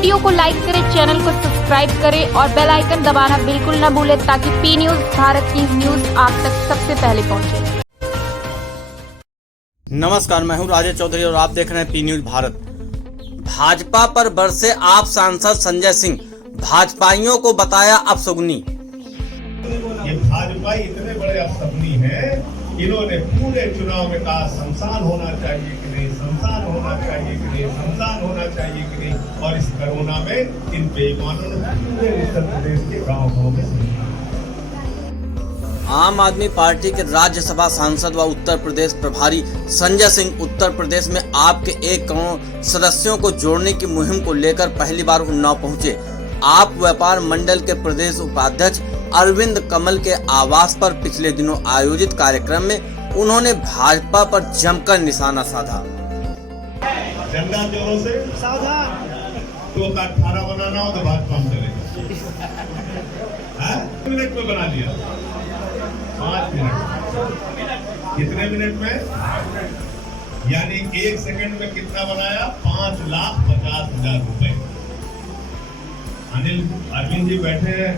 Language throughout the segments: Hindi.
वीडियो को लाइक करें, चैनल को सब्सक्राइब करें और बेल आइकन दबाना बिल्कुल न भूलें ताकि पी न्यूज भारत की न्यूज आप तक सबसे पहले पहुंचे। नमस्कार, मैं हूं राजेश चौधरी और आप देख रहे हैं पी न्यूज भारत। भाजपा पर बरसे आप सांसद संजय सिंह, भाजपाइयों को बताया अपशगुनी। ये भाजपा इतने बड़े अपशगुनी हैं, इन्होंने पूरे चुनाव में कहा शमशान होना चाहिए कि नहीं, शमशान होना चाहिए कि नहीं, शमशान होना चाहिए कि नहीं, और इस कोरोना में इन बेईमानों ने पूरे उत्तर प्रदेश के गांव-गांव में आम आदमी पार्टी के राज्यसभा सांसद व उत्तर प्रदेश प्रभारी संजय सिंह उत्तर प्रदेश में आपके 1 करोड़ सदस्यों को जोड़ने की मुहिम को लेकर पहली बार उन्नाव पहुंचे। आप व्यापार मंडल के प्रदेश उपाध्यक्ष अरविंद कमल के आवास पर पिछले दिनों आयोजित कार्यक्रम में उन्होंने भाजपा पर जमकर निशाना साधा। झंडा जोरों से साधा, तो का 18 बनाना हो तो भाजपा में चलेगा। मिनट में बना लिया, 5 मिनट। कितने मिनट में? यानी 1 सेकंड में कितना बनाया? 5,50,000 रुपए। अनिल अरविंद जी बैठे हैं,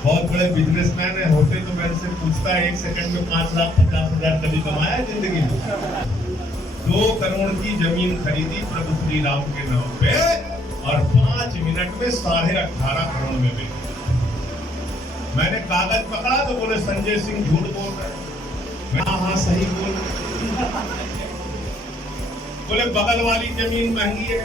बहुत बड़े बिजनेसमैन है, होते तो मैं इनसे पूछता है 1 सेकंड में 5,50,000 कभी कमाया जिंदगी में? 2 करोड़ की जमीन खरीदी प्रभु श्री राम के नाम पे और 5 मिनट में 18.5 करोड़ में बेची। मैंने कागज पकड़ा तो बोले संजय सिंह झूठ बोल रहे। हाँ सही बोल रहे। बोले बगल वाली जमीन महंगी है।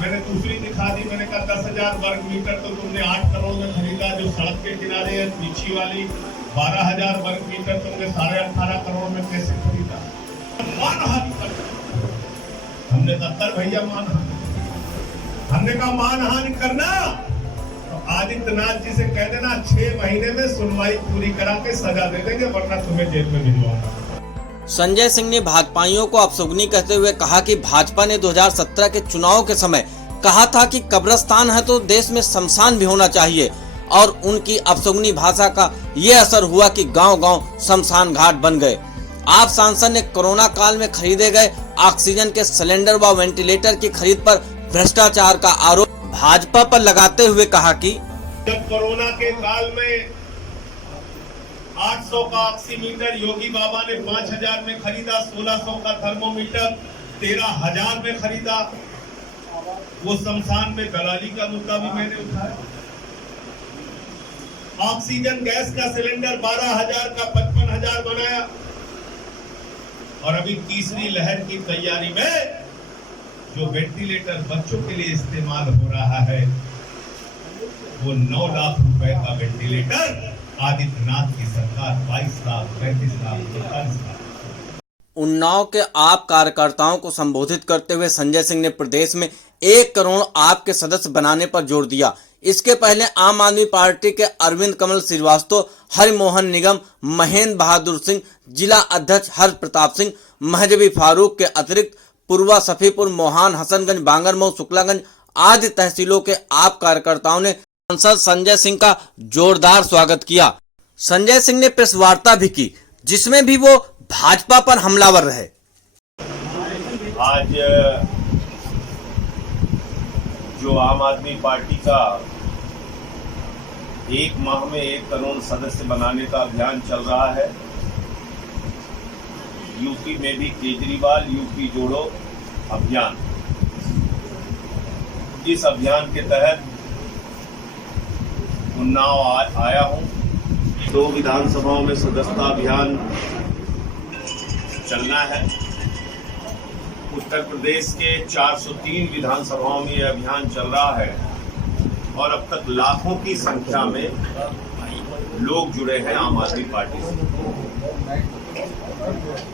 मैंने दूसरी दिखा दी, मैंने कहा 10,000 वर्ग मीटर तो तुमने 8 करोड़ में खरीदा, जो सड़क के किनारे है पीछी वाली 12,000 वर्ग मीटर तुमने 18.5 करोड़ में कैसे खरीदा? मानहानि कर, हमने कहा कर भैया मानहानि। हमने कहा मानहानि करना तो आदित्यनाथ जी से कह देना 6 महीने में सुनवाई पूरी करा के सजा दे देंगे, वरना तुम्हें जेल में भिजवाऊंगा। संजय सिंह ने भाजपाइयों को अपशगुनी कहते हुए कहा कि भाजपा ने 2017 के चुनाव के समय कहा था कि कब्रिस्तान है तो देश में शमशान भी होना चाहिए और उनकी अपशगुनी भाषा का ये असर हुआ कि गांव-गांव शमशान घाट बन गए। आप सांसद ने कोरोना काल में खरीदे गए ऑक्सीजन के सिलेंडर व वेंटिलेटर की खरीद पर भ्रष्टाचार का आरोप भाजपा पर लगाते हुए कहा कि जब कोरोना के काल में 800 का ऑक्सीमीटर योगी बाबा ने 5,000 में खरीदा, 1600 का थर्मोमीटर 13,000 में खरीदा, वो शमशान में दलाली का मुद्दा भी मैंने उठाया। ऑक्सीजन गैस का सिलेंडर 12,000 का 55,000 बनाया और अभी तीसरी लहर की तैयारी में जो वेंटिलेटर बच्चों के लिए इस्तेमाल हो रहा है वो 9 लाख रुपए का वेंटिलेटर आदित्यनाथ की सरकार 22 लाख, 35 लाख, 45 लाख। उन्नाव के आप कार्यकर्ताओं को संबोधित करते हुए संजय सिंह ने प्रदेश में 1 करोड़ आपके सदस्य बनाने पर जोर दिया। इसके पहले आम आदमी पार्टी के अरविंद कमल श्रीवास्तव, हरिमोहन निगम, महेंद्र बहादुर सिंह, जिला अध्यक्ष हर्ष प्रताप सिंह, महजबी फारूक के अतिरिक्त पूर्वा सफीपुर, मोहान, हसनगंज, बांगरमऊ, शुक्लागंज आदि तहसीलों के आप कार्यकर्ताओं ने सांसद संजय सिंह का जोरदार स्वागत किया। संजय सिंह ने प्रेस वार्ता भी की जिसमें भी वो भाजपा पर हमलावर रहे। आज जो आम आदमी पार्टी का 1 माह में 1 करोड़ सदस्य बनाने का अभियान चल रहा है, यूपी में भी केजरीवाल यूपी जोड़ो अभियान, इस अभियान के तहत उन्नाव आया हूं। 2 विधानसभाओं में सदस्यता अभियान चलना है। उत्तर प्रदेश के 403 विधानसभाओं में यह अभियान चल रहा है और अब तक लाखों की संख्या में लोग जुड़े हैं आम आदमी पार्टी से।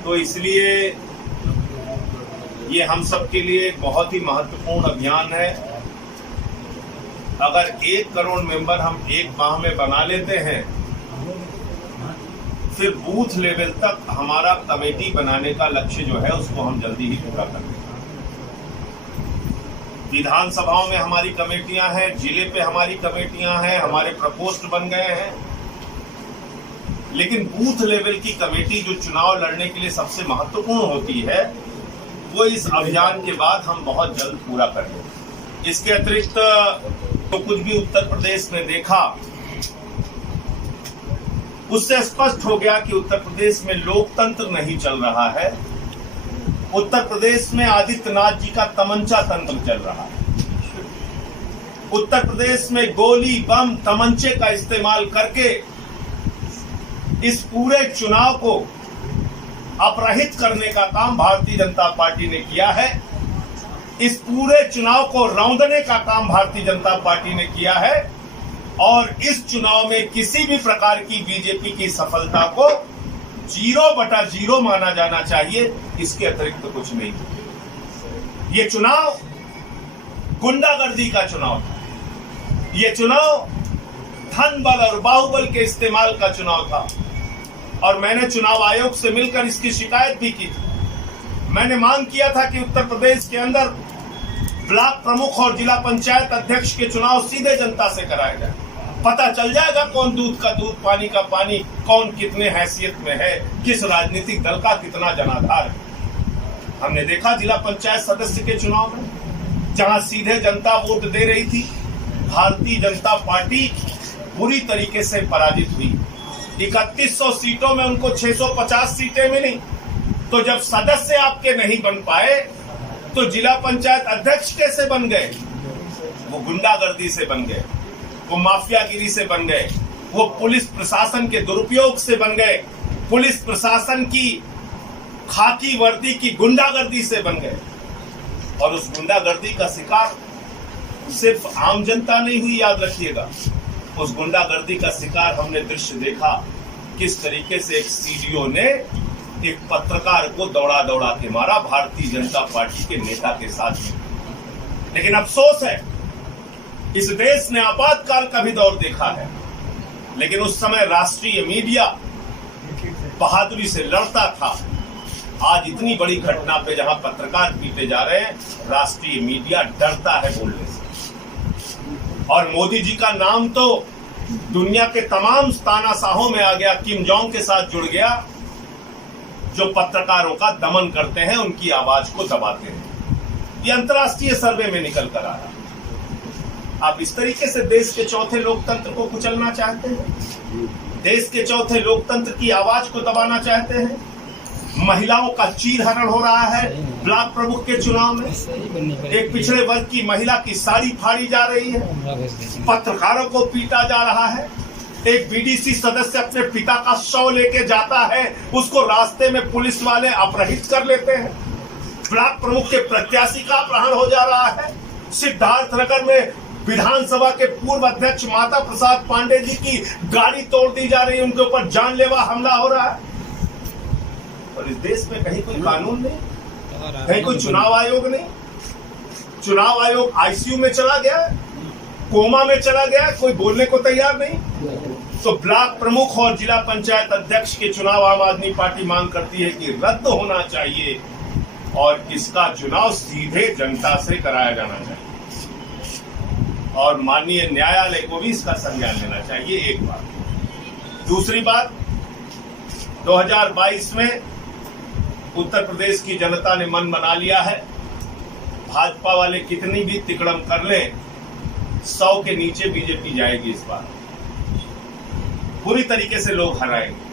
तो इसलिए ये हम सबके लिए बहुत ही महत्वपूर्ण अभियान है। अगर 1 करोड़ मेंबर हम 1 माह में बना लेते हैं, फिर बूथ लेवल तक हमारा कमेटी बनाने का लक्ष्य जो है उसको हम जल्दी ही पूरा कर लेंगे। विधानसभाओं में हमारी कमेटियां हैं, जिले पे हमारी कमेटियां हैं, हमारे प्रकोष्ठ बन गए हैं, लेकिन बूथ लेवल की कमेटी जो चुनाव लड़ने के लिए सबसे महत्वपूर्ण होती है वो इस अभियान के बाद हम बहुत जल्द पूरा कर लेंगे। इसके अतिरिक्त तो कुछ भी उत्तर प्रदेश में देखा उससे स्पष्ट हो गया कि उत्तर प्रदेश में लोकतंत्र नहीं चल रहा है। उत्तर प्रदेश में आदित्यनाथ जी का तमंचा तंत्र चल रहा है। उत्तर प्रदेश में गोली बम तमंचे का इस्तेमाल करके इस पूरे चुनाव को अपराहित करने का काम भारतीय जनता पार्टी ने किया है। इस पूरे चुनाव को रौंदने का काम भारतीय जनता पार्टी ने किया है और इस चुनाव में किसी भी प्रकार की बीजेपी की सफलता को 0/0 माना जाना चाहिए। इसके अतिरिक्त तो कुछ नहीं। ये चुनाव गुंडागर्दी का चुनाव था। ये चुनाव धन बल और बाहुबल के इस्तेमाल का चुनाव था और मैंने चुनाव आयोग से मिलकर इसकी शिकायत भी की थी। मैंने मांग किया था कि उत्तर प्रदेश के अंदर ब्लॉक प्रमुख और जिला पंचायत अध्यक्ष के चुनाव सीधे जनता से कराए जाए। पता चल जाएगा कौन दूध का दूध पानी का पानी, कौन कितने हैसियत में है, किस राजनीतिक दल का कितना जनाधार है। हमने देखा जिला पंचायत सदस्य के चुनाव में जहां सीधे जनता वोट दे रही थी, भारतीय जनता पार्टी बुरी तरीके से पराजित हुई। 3100 सीटों में उनको 650 सीटें मिली। तो जब सदस्य आपके नहीं बन पाए तो जिला पंचायत अध्यक्ष कैसे बन गए? वो गुंडागर्दी से बन गए, वो माफियागिरी से बन गए, वो पुलिस प्रशासन के दुरुपयोग से बन गए, पुलिस प्रशासन की खाकी वर्दी की गुंडागर्दी से बन गए। और उस गुंडागर्दी का शिकार सिर्फ आम जनता नहीं हुई, याद रखिएगा। उस गुंडागर्दी का शिकार हमने दृश्य देखा किस तरीके से एक सीडीओ ने एक पत्रकार को दौड़ा दौड़ा के मारा भारतीय जनता पार्टी के नेता के साथ। लेकिन अफसोस है, इस देश ने आपातकाल का भी दौर देखा है, लेकिन उस समय राष्ट्रीय मीडिया बहादुरी से लड़ता था। आज इतनी बड़ी घटना पे जहां पत्रकार पीटे जा रहे हैं, राष्ट्रीय मीडिया डरता है बोलने से। और मोदी जी का नाम तो दुनिया के तमाम तानाशाहों में आ गया, किम जोंग के साथ जुड़ गया, जो पत्रकारों का दमन करते हैं, उनकी आवाज को दबाते हैं। ये अंतर्राष्ट्रीय सर्वे में निकल कर आ रहा है। आप इस तरीके से देश के चौथे लोकतंत्र को कुचलना चाहते हैं? देश के चौथे लोकतंत्र की आवाज को दबाना चाहते हैं? महिलाओं का चीरहरण हो रहा है ब्लॉक प्रमुख के चुनाव में। एक पिछड़े वर्ग की महिला की साड़ी फाड़ी जा रही है, पत्रकारों को पीटा जा रहा है। एक बीडीसी सदस्य अपने पिता का शव लेके जाता है, उसको रास्ते में पुलिस वाले अपहरित कर लेते हैं। ब्लॉक प्रमुख के प्रत्याशी का अपहरण हो जा रहा है। सिद्धार्थनगर में विधानसभा के पूर्व अध्यक्ष माता प्रसाद पांडे जी की गाड़ी तोड़ दी जा रही है, उनके ऊपर जानलेवा हमला हो रहा है। और इस देश में कहीं कोई कानून नहीं, कहीं कोई चुनाव आयोग नहीं। चुनाव आयोग आईसीयू में चला गया, कोमा में चला गया, कोई बोलने को तैयार नहीं। तो ब्लॉक प्रमुख और जिला पंचायत अध्यक्ष के चुनाव आम आदमी पार्टी मांग करती है कि रद्द होना चाहिए और इसका चुनाव सीधे जनता से कराया जाना चाहिए। और माननीय न्यायालय को भी इसका संज्ञान लेना चाहिए। एक बात। दूसरी बात, 2022 में उत्तर प्रदेश की जनता ने मन बना लिया है। भाजपा वाले कितनी भी तिकड़म कर लें, 100 के नीचे बीजेपी जाएगी इस बार। पूरी तरीके से लोग हराएंगे।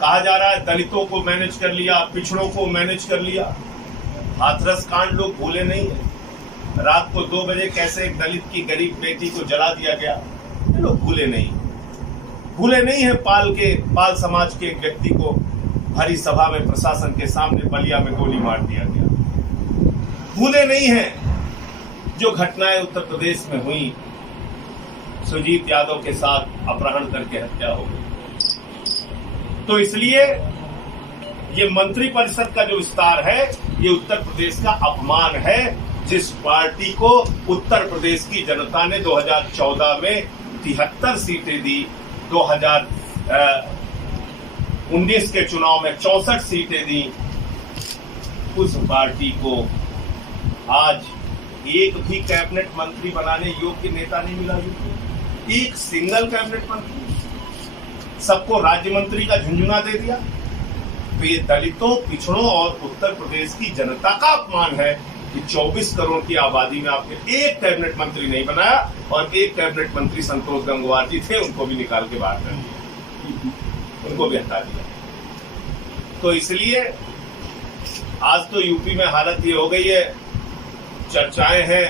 कहा जा रहा है दलितों को मैनेज कर लिया, पिछड़ों को मैनेज कर लिया। हाथरस कांड लोग भूले नहीं है। रात को 2 बजे कैसे एक दलित की गरीब बेटी को जला दिया गया, लोग भूले नहीं है। पाल समाज के एक व्यक्ति को भरी सभा में प्रशासन के सामने बलिया में गोली मार दिया गया। भूले नहीं है जो घटनाएं उत्तर प्रदेश में हुई, सुजीत यादव के साथ अपहरण करके हत्या हो गई। तो इसलिए ये मंत्रिपरिषद का जो विस्तार है, ये उत्तर प्रदेश का अपमान है, जिस पार्टी को उत्तर प्रदेश की जनता ने 2014 में 73 सीटें दी, 2019 के चुनाव में 64 सीटें दी। उस पार्टी को आज एक भी कैबिनेट मंत्री बनाने योग्य नेता नहीं मिला। एक सिंगल कैबिनेट मंत्री, सबको राज्य मंत्री का झुंझुना दे दिया। तो ये दलितों, पिछड़ों और उत्तर प्रदेश की जनता का अपमान है कि 24 करोड़ की आबादी में आपने एक कैबिनेट मंत्री नहीं बनाया और एक कैबिनेट मंत्री संतोष गंगवार जी थे, उनको भी निकाल के बाहर कर दिया, उनको भी हटा दिया। तो इसलिए आज तो यूपी में हालत ये हो गई है, चर्चाएं हैं,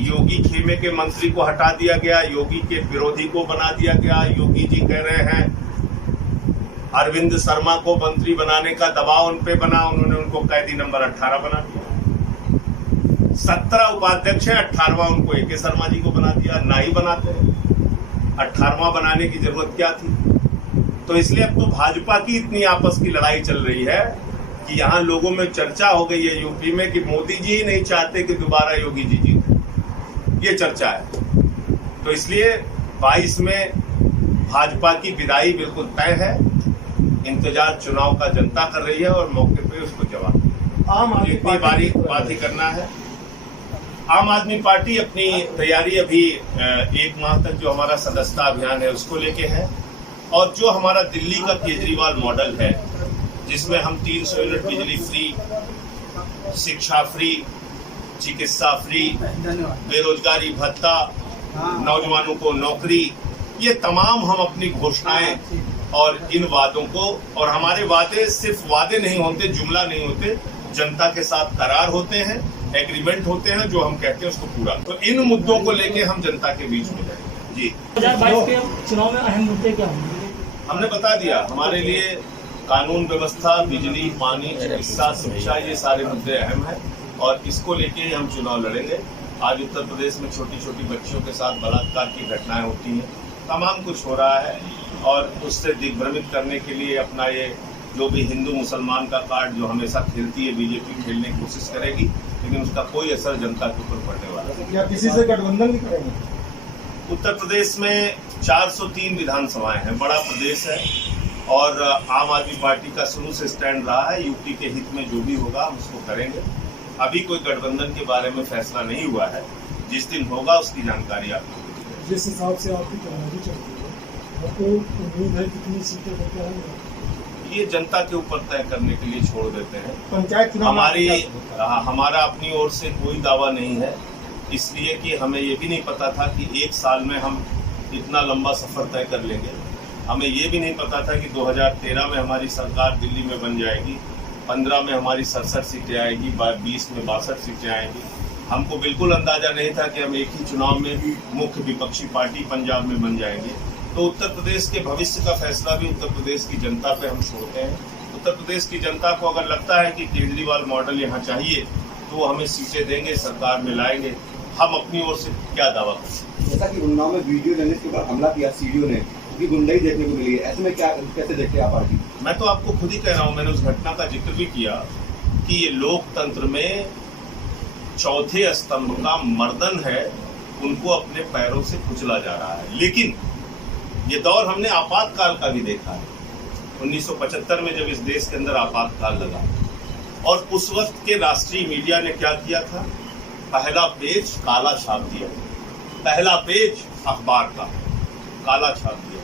योगी खेमे के मंत्री को हटा दिया गया, योगी के विरोधी को बना दिया गया। योगी जी कह रहे हैं अरविंद शर्मा को मंत्री बनाने का दबाव उन पे बना, उन्होंने उनको कैदी नंबर 18 बना दिया। 17 उपाध्यक्ष है, 18वां उनको AK शर्मा जी को बना दिया। ना ही बनाते, 18वां बनाने की जरूरत क्या थी? तो इसलिए अब तो भाजपा की इतनी आपस की लड़ाई चल रही है कि यहाँ लोगों में चर्चा हो गई है यूपी में कि मोदी जी ही नहीं चाहते कि दोबारा योगी जी जीते, ये चर्चा है। तो इसलिए 22 में भाजपा की विदाई बिल्कुल तय है। इंतजार चुनाव का जनता कर रही है और मौके पे उसको जवाब इतनी बारी बात ही करना है। आम आदमी पार्टी अपनी तैयारी अभी 1 माह तक जो हमारा सदस्यता अभियान है उसको लेके है, और जो हमारा दिल्ली का केजरीवाल मॉडल है जिसमें हम 300 यूनिट बिजली फ्री, शिक्षा फ्री, चिकित्सा फ्री, बेरोजगारी भत्ता, नौजवानों को नौकरी, ये तमाम हम अपनी घोषणाएं और इन वादों को, और हमारे वादे सिर्फ वादे नहीं होते, जुमला नहीं होते, जनता के साथ करार होते हैं, एग्रीमेंट होते हैं, जो हम कहते हैं उसको पूरा। तो इन मुद्दों को लेके हम जनता के बीच में जाएंगे। जी 2022 के चुनाव में अहम मुद्दे क्या होंगे? हमने बता दिया, हमारे लिए कानून व्यवस्था, बिजली, पानी, चिकित्सा, शिक्षा, ये सारे मुद्दे अहम हैं और इसको लेके ही हम चुनाव लड़ेंगे। आज उत्तर प्रदेश में छोटी छोटी बच्चियों के साथ बलात्कार की घटनाएं होती हैं, तमाम कुछ हो रहा है और उससे दिग्भ्रमित करने के लिए अपना ये जो भी हिंदू मुसलमान का कार्ड जो हमेशा खेलती है बीजेपी, खेलने की कोशिश करेगी, लेकिन उसका कोई असर जनता के ऊपर पड़ने वाला है। क्या किसी से गठबंधन नहीं करेंगे? उत्तर प्रदेश में 403 विधानसभाएं हैं, बड़ा प्रदेश है और आम आदमी पार्टी का शुरू से स्टैंड रहा है, यूपी के हित में जो भी होगा हम उसको करेंगे। अभी कोई गठबंधन के बारे में फैसला नहीं हुआ है, जिस दिन होगा उसकी जानकारी आपको मिलेगी। जिस हिसाब से आपकी तैयारी चलती है, आपको उम्मीद है कितनी सीटें लेकर आएंगे? ये जनता के ऊपर तय करने के लिए छोड़ देते हैं। पंचायत चुनाव हमारा अपनी ओर से कोई दावा नहीं है, इसलिए कि हमें ये भी नहीं पता था कि 1 साल में हम इतना लंबा सफर तय कर लेंगे। हमें ये भी नहीं पता था कि 2013 में हमारी सरकार दिल्ली में बन जाएगी, 15 में हमारी 67 सीटें आएगी, 20 में 62 सीटें आएंगी। हमको बिल्कुल अंदाजा नहीं था कि हम एक ही चुनाव में मुख्य विपक्षी पार्टी पंजाब में बन जाएंगे। तो उत्तर प्रदेश के भविष्य का फैसला भी उत्तर प्रदेश की जनता पे हम छोड़ते हैं। उत्तर प्रदेश की जनता को अगर लगता है कि केजरीवाल मॉडल यहाँ चाहिए तो वो हमें सीटें देंगे, सरकार में लाएंगे। हम अपनी ओर से क्या दावा करें? जैसा कि उन्नाव में वीडियो जर्नलिस्ट के ऊपर हमला किया सीडीओ ने, की गुंडाई देखने को मिली है, ऐसे में क्या कैसे देखते हैं आप पार्टी? मैं तो आपको खुद ही कह रहा हूँ, मैंने उस घटना का जिक्र भी किया कि ये लोकतंत्र में चौथे स्तंभ का मर्दन है, उनको अपने पैरों से कुचला जा रहा है। लेकिन ये दौर हमने आपातकाल का भी देखा है। 1975 में जब इस देश के अंदर आपातकाल लगा और उस वक्त के राष्ट्रीय मीडिया ने क्या किया था, पहला पेज काला छाप दिया, पहला पेज अखबार का काला छाप दिया।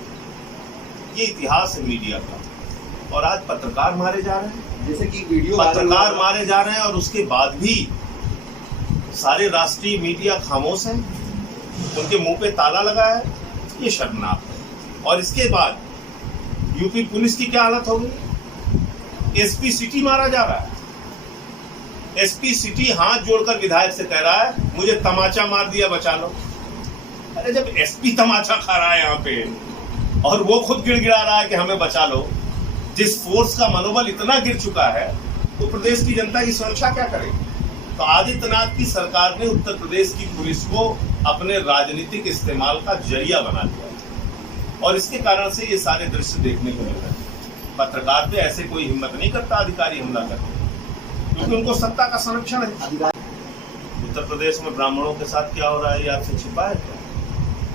ये इतिहास है मीडिया का। और आज पत्रकार मारे जा रहे हैं, जैसे कि वीडियो पत्रकार मारे जा रहे हैं और उसके बाद भी सारे राष्ट्रीय मीडिया खामोश हैं, उनके मुंह पे ताला लगा है। ये शर्मनाक है। और इसके बाद यूपी पुलिस की क्या हालत हो गई? एसपी सिटी मारा जा रहा है। एसपी सिटी हाथ जोड़कर विधायक से कह रहा है मुझे तमाचा मार दिया, बचा लो। अरे जब एसपी तमाचा खा रहा है यहाँ पे और वो खुद गिड़गिड़ा रहा है कि हमें बचा लो, जिस फोर्स का मनोबल इतना गिर चुका है, तो प्रदेश की जनता की सुरक्षा क्या करेगी? तो आदित्यनाथ की सरकार ने उत्तर प्रदेश की पुलिस को अपने राजनीतिक इस्तेमाल का जरिया बना दिया और इसके कारण से ये सारे दृश्य देखने को मिल रहे हैं। पत्रकार पे ऐसे कोई हिम्मत नहीं करता अधिकारी हमला करने, क्योंकि उनको सत्ता का संरक्षण है। उत्तर प्रदेश में ब्राह्मणों के साथ क्या हो रहा है, ये आपसे छिपा है क्या?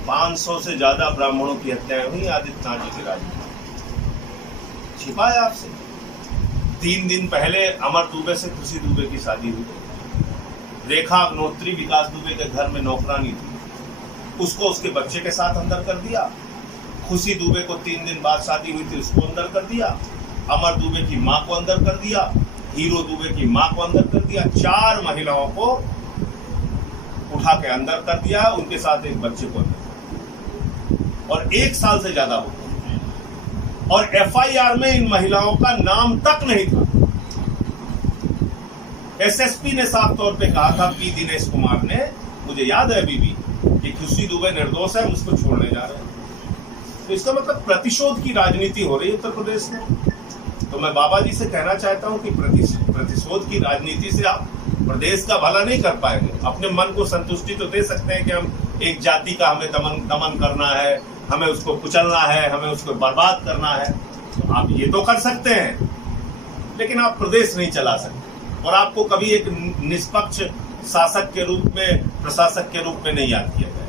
500 से ज्यादा ब्राह्मणों की हत्याएं हुई आदित्यनाथ जी के राज में, छिपा है आपसे? 3 दिन पहले अमर दुबे से खुशी दुबे की शादी हुई। रेखा अग्नोत्री विकास दुबे के घर में नौकरानी थी, उसको उसके बच्चे के साथ अंदर कर दिया। खुशी दुबे को 3 दिन बाद शादी हुई थी, उसको अंदर कर दिया। अमर दुबे की मां को अंदर कर दिया। हीरो दुबे की मां को अंदर कर दिया, 4 महिलाओं को उठा के अंदर कर दिया, उनके साथ एक बच्चे को अंदर कर दिया। और 1 साल से ज्यादा हो गया और एफआईआर में इन महिलाओं का नाम तक नहीं था। एसएसपी ने साफ तौर पे कहा था, पी दिनेश कुमार ने, मुझे याद है अभी भी, कि खुशी दुबे निर्दोष है, हम उसको छोड़ने जा रहे हैं। तो इसका मतलब प्रतिशोध की राजनीति हो रही है उत्तर प्रदेश में। तो मैं बाबा जी से कहना चाहता हूं कि प्रतिशोध की राजनीति से आप प्रदेश का भला नहीं कर पाएंगे। अपने मन को संतुष्टि तो दे सकते हैं कि हम एक जाति का हमें दमन करना है, हमें उसको कुचलना है, हमें उसको बर्बाद करना है, तो आप ये तो कर सकते हैं, लेकिन आप प्रदेश नहीं चला सकते। और आपको कभी एक निष्पक्ष शासक के रूप में, प्रशासक के रूप में नहीं याद किया जाए।